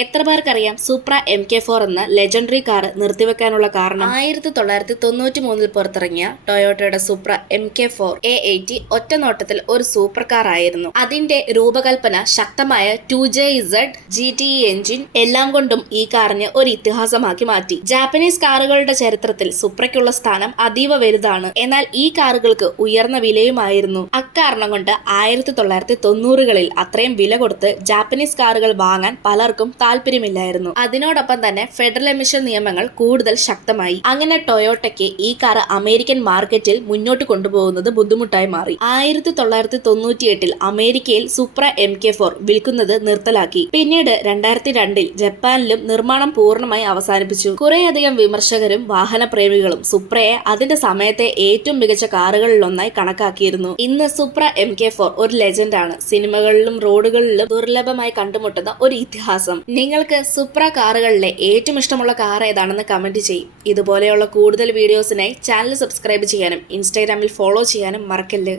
എത്ര പേർക്കറിയാം Supra MK4 എന്ന legendary car നിർത്തിവെക്കാനുള്ള കാരണം? 1993 പുറത്തിറങ്ങിയ ടൊയോട്ടയുടെ സൂപ്ര MK4 A80 ഒറ്റ നോട്ടത്തിൽ ഒരു സൂപ്പർ കാർ ആയിരുന്നു. അതിന്റെ രൂപകൽപ്പന, ശക്തമായ 2JZ GTE എഞ്ചിൻ എല്ലാം കൊണ്ടും ഈ കാറിനെ ഒരു ഇതിഹാസമാക്കി മാറ്റി. ജാപ്പനീസ് കാറുകളുടെ ചരിത്രത്തിൽ സുപ്രയ്ക്കുള്ള സ്ഥാനം അതീവ വലുതാണ്. എന്നാൽ ഈ കാറുകൾക്ക് ഉയർന്ന വിലയുമായിരുന്നു. അക്കാരണം കൊണ്ട് 1990കളിൽ അത്രയും വില കൊടുത്ത് ജാപ്പനീസ് കാറുകൾ വാങ്ങാൻ പലർക്കും താല്പര്യമില്ലായിരുന്നു. അതിനോടൊപ്പം തന്നെ ഫെഡറൽ എമിഷൻ നിയമങ്ങൾ കൂടുതൽ ശക്തമായി. അങ്ങനെ ടൊയോട്ടയ്ക്ക് ഈ കാർ അമേരിക്കൻ മാർക്കറ്റിൽ മുന്നോട്ട് കൊണ്ടുപോകുന്നത് ബുദ്ധിമുട്ടായി മാറി. 1998 അമേരിക്കയിൽ സൂപ്ര MK4 വിൽക്കുന്നത് നിർത്തലാക്കി. പിന്നീട് 2002 ജപ്പാനിലും നിർമ്മാണം പൂർണ്ണമായി അവസാനിപ്പിച്ചു. കുറേയധികം വിമർശകരും വാഹനപ്രേമികളും സുപ്രയെ അതിന്റെ സമയത്തെ ഏറ്റവും മികച്ച കാറുകളിലൊന്നായി കണക്കാക്കിയിരുന്നു. ഇന്ന് സൂപ്ര MK4 ഒരു ലെജൻഡാണ്. സിനിമകളിലും റോഡുകളിലും ദുർലഭമായി കണ്ടുമുട്ടുന്ന ഒരു ഇതിഹാസം. നിങ്ങൾക്ക് സുപ്ര കാറുകളിലെ ഏറ്റവും ഇഷ്ടമുള്ള കാർ ഏതാണെന്ന് കമന്റ് ചെയ്യും. ഇതുപോലെയുള്ള കൂടുതൽ വീഡിയോസിനായി ചാനൽ സബ്സ്ക്രൈബ് ചെയ്യാനും ഇൻസ്റ്റാഗ്രാമിൽ ഫോളോ ചെയ്യാനും മറക്കല്ല്.